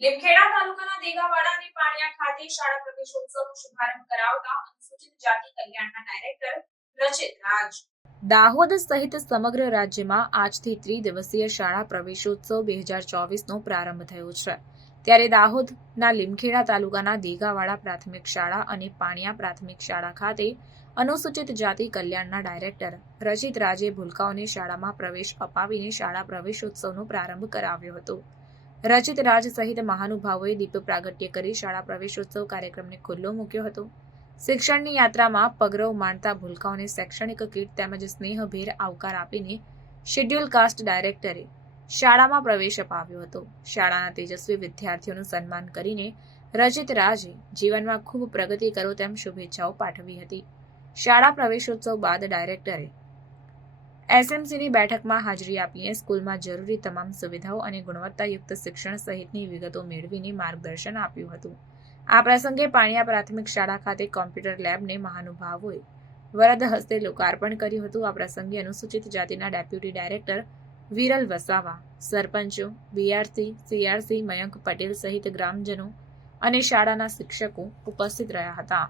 લીમખેડા તાલુકાના દેગાવાડા અને પાણિયા ખાતે શાળા પ્રવેશોત્સવનો શુભારંભ કરાવતા અનુસૂચિત જાતિ કલ્યાણના ડાયરેક્ટર રચિત રાજ. દાહોદ સહિત સમગ્ર રાજ્યમાં આજથી ત્રિદિવસીય શાળા પ્રવેશોત્સવ 2024નો પ્રારંભ થયો છે. ત્યારે દાહોદના લીમખેડા તાલુકાના દેગાવાડા પ્રાથમિક શાળા અને પાણિયા પ્રાથમિક શાળા ખાતે અનુસૂચિત જાતિ કલ્યાણના ડાયરેક્ટર રચિત રાજે ભૂલકાઓને શાળામાં પ્રવેશ અપાવીને શાળા પ્રવેશોત્સવનો પ્રારંભ કરાવ્યો હતો. રચિત રાજ સહિત મહાનુભાવોએ દીપ પ્રાગટ્ય કરી શાળા પ્રવેશોત્સવ કાર્યક્રમને ખુલ્લો મૂક્યો હતો. શિક્ષણની યાત્રામાં પગરવ માંડતા ભૂલકાઓને શૈક્ષણિક કીટ તેમજ સ્નેહભેર આવકાર આપીને શેડ્યુલ કાસ્ટ ડાયરેક્ટરે શાળામાં પ્રવેશ અપાવ્યો હતો. શાળાના તેજસ્વી વિદ્યાર્થીઓનું સન્માન કરીને રચિત રાજે જીવનમાં ખૂબ પ્રગતિ કરો તેમ શુભેચ્છાઓ પાઠવી હતી. શાળા પ્રવેશોત્સવ બાદ ડાયરેક્ટરે એસએમસીની બેઠકમાં હાજરી આપીને સ્કૂલમાં જરૂરી તમામ સુવિધાઓ અને ગુણવત્તાયુક્ત શિક્ષણ સહિતની વિગતો મેળવીને માર્ગદર્શન આપ્યું હતું. આ પ્રસંગે પાણિયા પ્રાથમિક શાળા ખાતે કોમ્પ્યુટર લેબને મહાનુભાવોએ વરદ હસ્તે લોકાર્પણ કર્યું હતું. આ પ્રસંગે અનુસૂચિત જાતિના ડેપ્યુટી ડાયરેક્ટર વિરલ વસાવા, સરપંચો, બીઆરસી, સીઆરસી, મયંક પટેલ સહિત ગ્રામજનો અને શાળાના શિક્ષકો ઉપસ્થિત રહ્યા હતા.